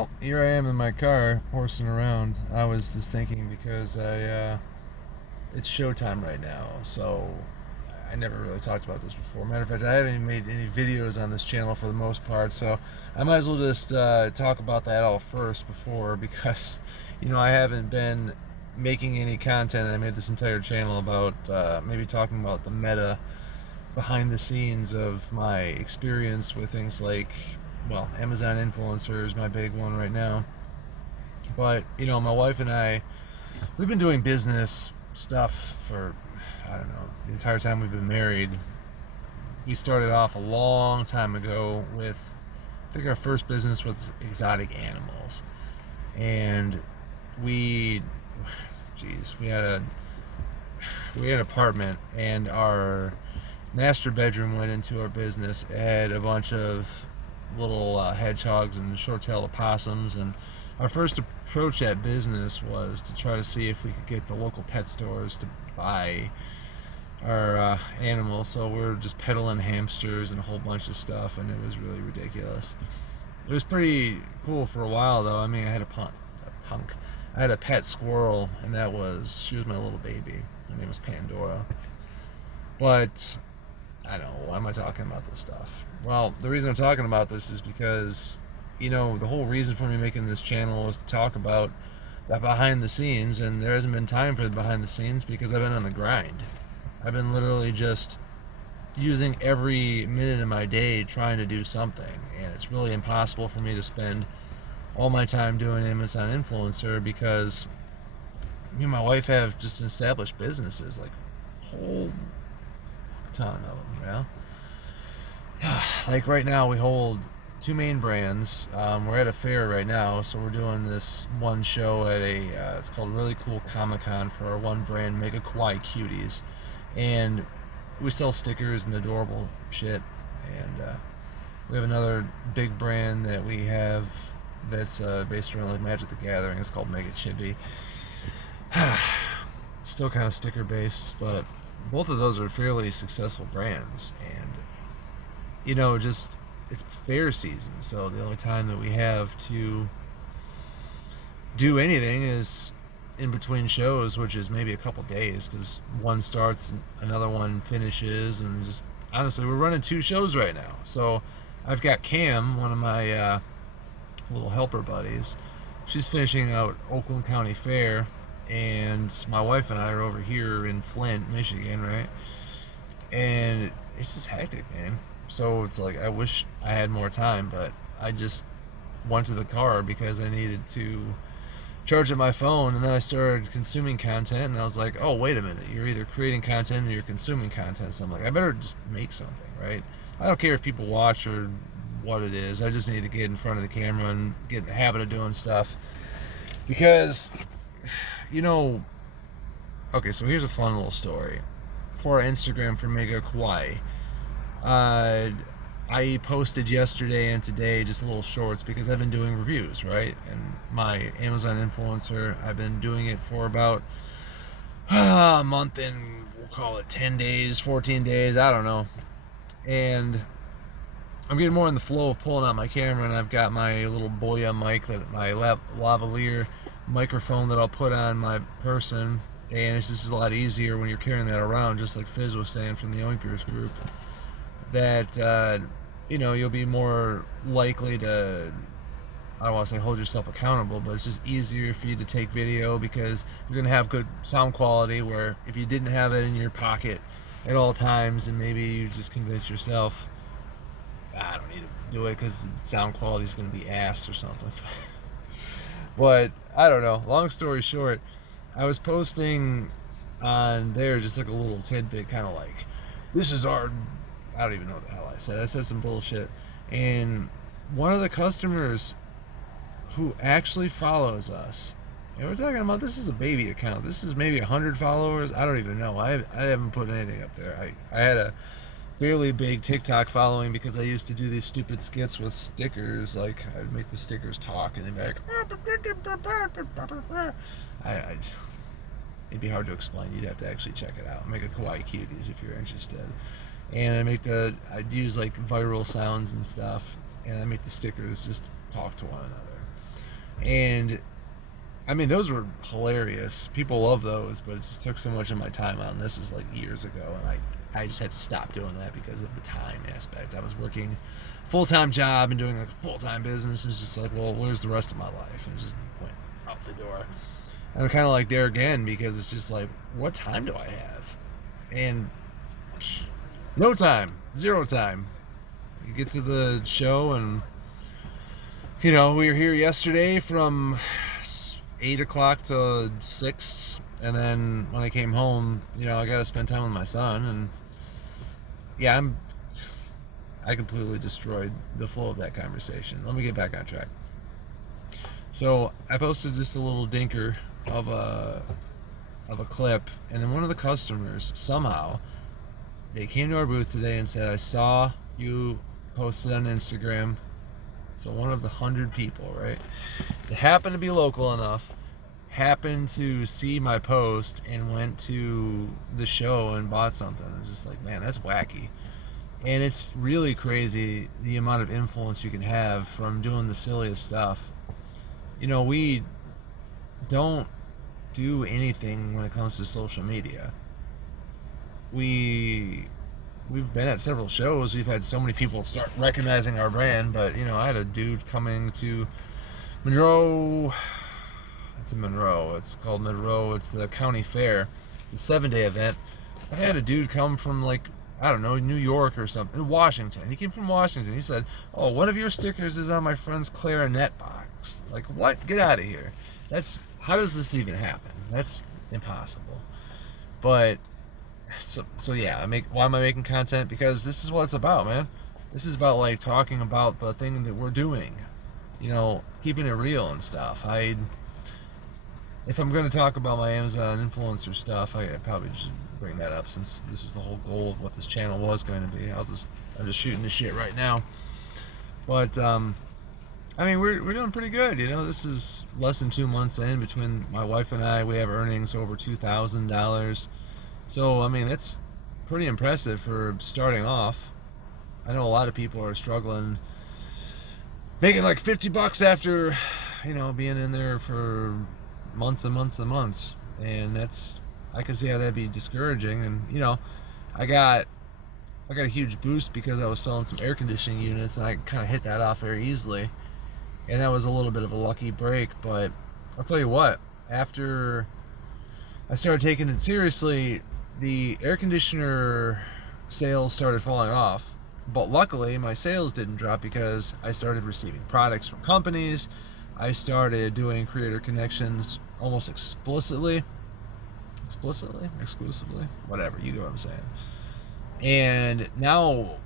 Well, here I am in my car, horsing around. I was just thinking because it's showtime right now, so I never really talked about this before. Matter of fact, I haven't even made any videos on this channel for the most part, so I might as well just talk about that all first before, because I haven't been making any content. I made this entire channel about maybe talking about the meta behind the scenes of my experience with things like, well, Amazon influencer is my big one right now. But, my wife and I, we've been doing business stuff for, I don't know, the entire time we've been married. We started off a long time ago with, I think our first business was exotic animals. And we, we had an apartment, and our master bedroom went into our business. It had a bunch of little hedgehogs and short-tailed opossums, and our first approach at business was to try to see if we could get the local pet stores to buy our animals. So we were just peddling hamsters and a whole bunch of stuff, and it was really ridiculous. It was pretty cool for a while, though. I mean, I had I had a pet squirrel, and she was my little baby. Her name was Pandora. But I don't know, why am I talking about this stuff? Well, the reason I'm talking about this is because, the whole reason for me making this channel was to talk about that behind the scenes, and there hasn't been time for the behind the scenes because I've been on the grind. I've been literally just using every minute of my day trying to do something, and it's really impossible for me to spend all my time doing Amazon influencer because me and my wife have just established businesses, like a whole ton of them, like right now we hold two main brands. We're at a fair right now, so we're doing this one show at it's called Really Cool Comic Con for our one brand, Mega Kawaii Cuties, and we sell stickers and adorable shit. And we have another big brand that we have that's based around like Magic the Gathering. It's called Mega Chibi. Still kind of sticker based, but both of those are fairly successful brands. And just, it's fair season, so the only time that we have to do anything is in between shows, which is maybe a couple days, because one starts and another one finishes. And just honestly, we're running two shows right now. So I've got Cam, one of my little helper buddies. She's finishing out Oakland County Fair, and my wife and I are over here in Flint, Michigan, right? And it's just hectic, man. So it's like, I wish I had more time, but I just went to the car because I needed to charge up my phone. And then I started consuming content, and I was like, oh, wait a minute, you're either creating content or you're consuming content. So I'm like, I better just make something, right? I don't care if people watch or what it is. I just need to get in front of the camera and get in the habit of doing stuff. Because, okay, so here's a fun little story. For our Instagram for Mega Kawaii, I posted yesterday and today just little shorts because I've been doing reviews, right? And my Amazon influencer, I've been doing it for about a month and we'll call it 10 days, 14 days, I don't know. And I'm getting more in the flow of pulling out my camera, and I've got my little Boya mic, my lavalier microphone that I'll put on my person, and it's just a lot easier when you're carrying that around, just like Fizz was saying from the Oinkers group, that you'll be more likely to, I don't want to say hold yourself accountable, but it's just easier for you to take video because you're going to have good sound quality, where if you didn't have it in your pocket at all times, and maybe you just convince yourself, I don't need to do it because sound quality is going to be ass or something. But I don't know. Long story short, I was posting on there just like a little tidbit, kind of like, this is our, I don't even know what the hell I said. I said some bullshit. And one of the customers who actually follows us, and we're talking about, this is a baby account. This is maybe 100 followers. I don't even know. I haven't put anything up there. I had a fairly big TikTok following because I used to do these stupid skits with stickers. Like, I'd make the stickers talk, and they'd be like, it'd be hard to explain. You'd have to actually check it out. Make a Kawaii Cuties if you're interested. And I'd use like viral sounds and stuff, and I make the stickers just talk to one another. And I mean, those were hilarious. People love those, but it just took so much of my time out. And this is like years ago, and I just had to stop doing that because of the time aspect. I was working full-time job and doing like a full-time business. It's just like, well, where's the rest of my life? And it just went out the door. And I'm kind of like there again because it's just like, what time do I have? And no time, zero time. You get to the show, and we were here yesterday from 8 o'clock to 6, and then when I came home, I got to spend time with my son, and yeah, I completely destroyed the flow of that conversation. Let me get back on track. So I posted just a little dinker of a clip, and then one of the customers, somehow they came to our booth today and said, I saw you posted on Instagram. So one of the 100 people, right, that happened to be local enough, happened to see my post and went to the show and bought something. It's just like, man, that's wacky. And it's really crazy the amount of influence you can have from doing the silliest stuff. We don't do anything when it comes to social media. We've been at several shows. We've had so many people start recognizing our brand, but I had a dude coming to Monroe. It's in Monroe. It's called Monroe. It's the county fair. It's a 7-day event. I had a dude come from New York or something, Washington. He came from Washington. He said, "Oh, one of your stickers is on my friend's clarinet box." Like, what? Get out of here. How does this even happen? That's impossible. But so yeah, why am I making content? Because this is what it's about, man. This is about like talking about the thing that we're doing. Keeping it real and stuff. If I'm going to talk about my Amazon influencer stuff, I probably should bring that up since this is the whole goal of what this channel was going to be. I'm just shooting this shit right now. But we're doing pretty good. This is less than 2 months in. Between my wife and I, we have earnings over $2,000. So that's pretty impressive for starting off. I know a lot of people are struggling, making like $50 after being in there for months and months and months, and I can see how that'd be discouraging. And I got a huge boost because I was selling some air conditioning units, and I kind of hit that off very easily, and that was a little bit of a lucky break. But I'll tell you what, after I started taking it seriously, the air conditioner sales started falling off. But luckily my sales didn't drop because I started receiving products from companies. I started doing creator connections almost exclusively, whatever, you know what I'm saying. And now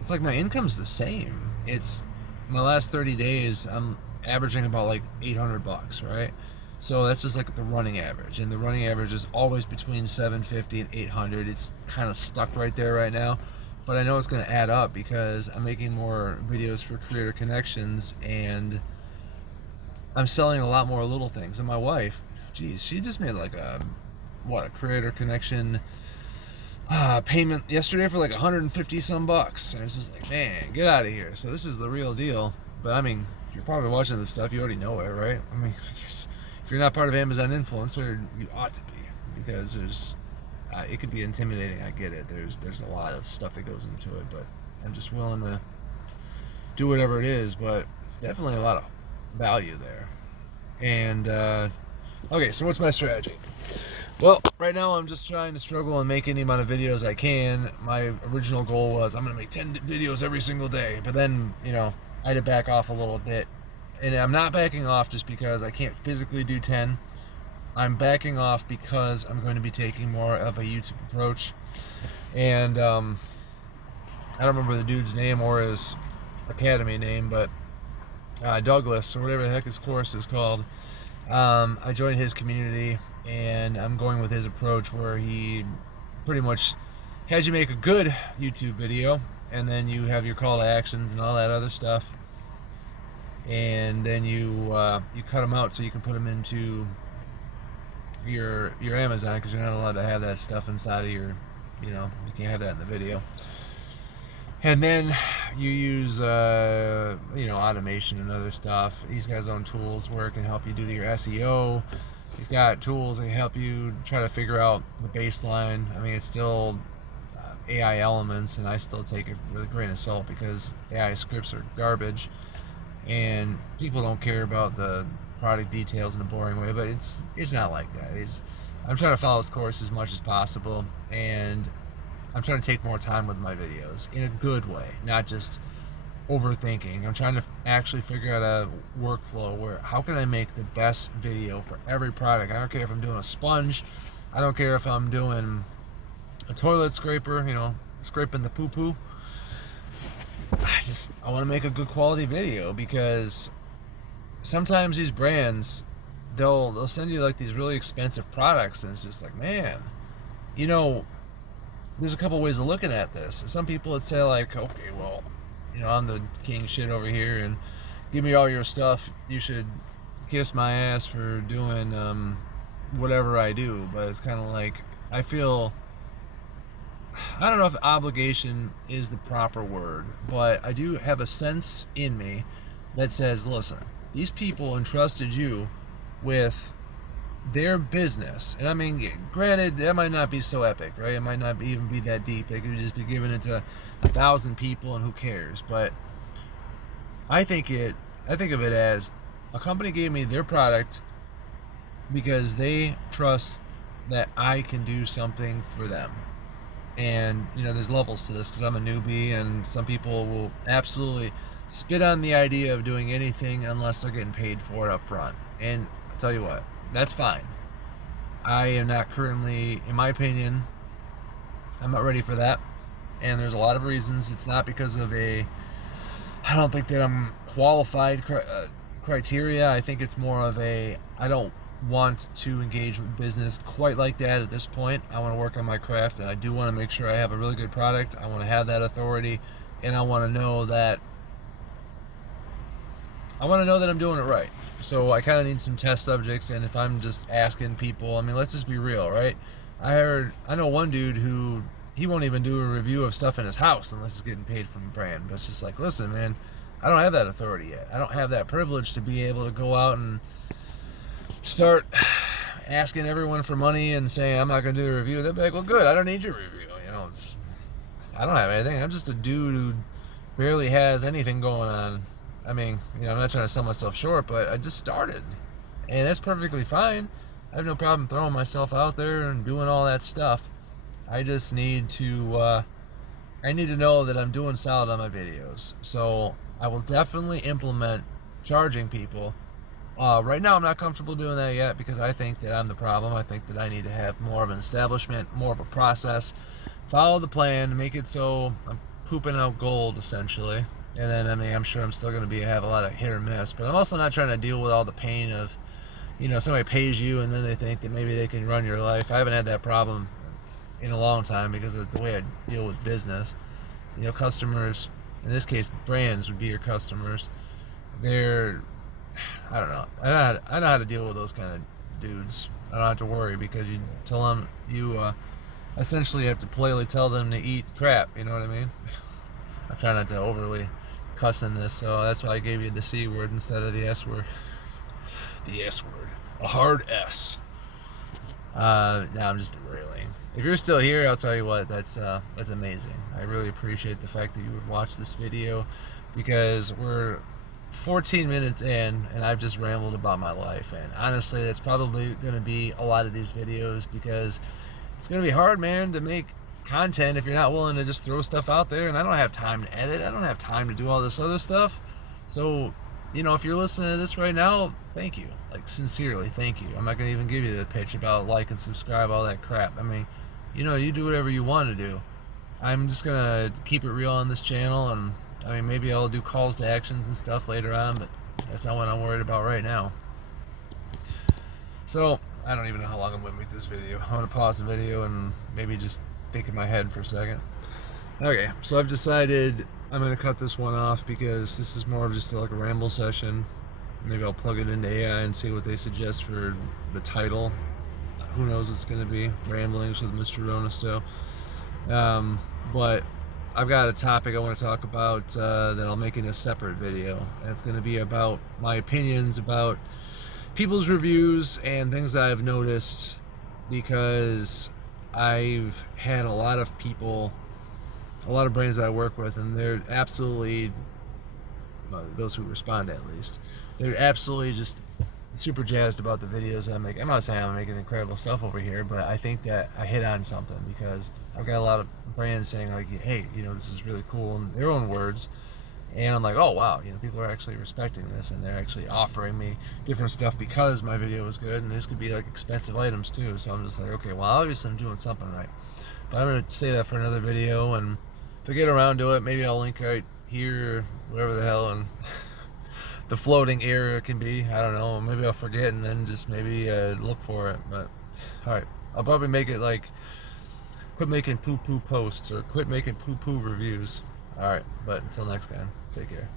it's like my income's the same. It's my last 30 days, I'm averaging about like $800, right? So that's just like the running average, and the running average is always between $750 and $800. It's kind of stuck right there right now, but I know it's going to add up because I'm making more videos for creator connections, and I'm selling a lot more little things. And my wife, geez, she just made like a creator connection payment yesterday for like 150 some bucks, and it's just like, man, get out of here. So this is the real deal. But if you're probably watching this stuff, you already know it, right? I guess if you're not part of Amazon Influencer, you ought to be, because it could be intimidating. I get it. There's a lot of stuff that goes into it, but I'm just willing to do whatever it is. But it's definitely a lot of value there. And okay, so what's my strategy? Well, right now I'm just trying to struggle and make any amount of videos I can. My original goal was I'm going to make 10 videos every single day, but then I had to back off a little bit. And I'm not backing off just because I can't physically do 10. I'm backing off because I'm going to be taking more of a YouTube approach. And I don't remember the dude's name or his academy name, but Douglas, or whatever the heck his course is called. I joined his community, and I'm going with his approach where he pretty much has you make a good YouTube video, and then you have your call to actions and all that other stuff. And then you cut them out so you can put them into your Amazon, because you're not allowed to have that stuff inside of your, you can't have that in the video. And then you use, automation and other stuff. He's got his own tools where it can help you do your SEO. He's got tools that can help you try to figure out the baseline. I mean, it's still AI elements, and I still take it with a grain of salt because AI scripts are garbage, and people don't care about the product details in a boring way. But it's not like that. I'm trying to follow his course as much as possible, and I'm trying to take more time with my videos in a good way, not just overthinking. I'm trying to actually figure out a workflow where how can I make the best video for every product. I don't care if I'm doing a sponge, I don't care if I'm doing a toilet scraper, scraping the poo-poo. I want to make a good quality video, because sometimes these brands, they'll send you like these really expensive products, and it's just like, man, there's a couple ways of looking at this. Some people would say like, okay, well, I'm the king shit over here, and give me all your stuff. You should kiss my ass for doing whatever I do. But it's kind of like, I don't know if obligation is the proper word, but I do have a sense in me that says, listen, these people entrusted you with their business. And I mean, granted, that might not be so epic, right? It might not even be that deep. They could just be giving it to 1,000 people, and who cares? But I think of it as a company gave me their product because they trust that I can do something for them. And there's levels to this, because I'm a newbie, and some people will absolutely spit on the idea of doing anything unless they're getting paid for it up front. And I'll tell you what, that's fine. I am not currently, in my opinion, I'm not ready for that. And there's a lot of reasons. It's not because of I don't think that I'm qualified criteria. I think it's more of I don't want to engage with business quite like that at this point. I want to work on my craft, and I do want to make sure I have a really good product. I want to have that authority, and I want to know that I'm doing it right. So I kind of need some test subjects, and if I'm just asking people, I mean, let's just be real, right? I know one dude who, he won't even do a review of stuff in his house unless he's getting paid from the brand. But it's just like, listen, man, I don't have that authority yet. I don't have that privilege to be able to go out and start asking everyone for money and saying I'm not going to do the review. They'll be like, well, good, I don't need your review. I don't have anything. I'm just a dude who barely has anything going on. I mean, I'm not trying to sell myself short, but I just started, and that's perfectly fine. I have no problem throwing myself out there and doing all that stuff. I just need to know that I'm doing solid on my videos. So I will definitely implement charging people. Right now, I'm not comfortable doing that yet, because I think that I'm the problem. I think that I need to have more of an establishment, more of a process, follow the plan, make it so I'm pooping out gold, essentially. And then, I mean, I'm sure I'm still going to have a lot of hit or miss, but I'm also not trying to deal with all the pain of, somebody pays you and then they think that maybe they can run your life. I haven't had that problem in a long time because of the way I deal with business. Customers, in this case, brands would be your customers. I don't know. I know how to deal with those kind of dudes. I don't have to worry, because you tell them, you essentially have to politely tell them to eat crap. You know what I mean? I try not to overly cuss in this, so that's why I gave you the C word instead of the S word. The S word. A hard S. Now I'm just derailing. If you're still here, I'll tell you what, that's amazing. I really appreciate the fact that you would watch this video, because we're 14 minutes in and I've just rambled about my life. And honestly, that's probably going to be a lot of these videos, because it's going to be hard, man, to make content if you're not willing to just throw stuff out there. And I don't have time to edit. I don't have time to do all this other stuff. So, if you're listening to this right now, thank you. Like, sincerely, thank you. I'm not going to even give you the pitch about like and subscribe, all that crap. I mean, you do whatever you want to do. I'm just going to keep it real on this channel, and I mean, maybe I'll do calls to actions and stuff later on, but that's not what I'm worried about right now. So, I don't even know how long I'm going to make this video. I'm going to pause the video and maybe just think in my head for a second. Okay, so I've decided I'm going to cut this one off, because this is more of just like a ramble session. Maybe I'll plug it into AI and see what they suggest for the title. Who knows what's going to be. Ramblings with Mr. Ronesto. But I've got a topic I want to talk about that I'll make in a separate video. And it's going to be about my opinions about people's reviews and things that I've noticed, because I've had a lot of people, a lot of brands that I work with, and they're absolutely, those who respond at least, they're absolutely just super jazzed about the videos that I'm making. I'm not saying I'm making incredible stuff over here, but I think that I hit on something, because I've got a lot of brands saying like, hey, this is really cool in their own words. And I'm like, oh wow, people are actually respecting this, and they're actually offering me different stuff because my video was good, and this could be like expensive items too. So I'm just like, okay, well obviously I'm doing something right. But I'm gonna say that for another video, and if I get around to it, maybe I'll link right here, or whatever the hell, and the floating area can be. I don't know. Maybe I'll forget and then just maybe look for it. But all right, I'll probably make it like, quit making poo-poo posts or quit making poo-poo reviews. All right, but until next time, take care.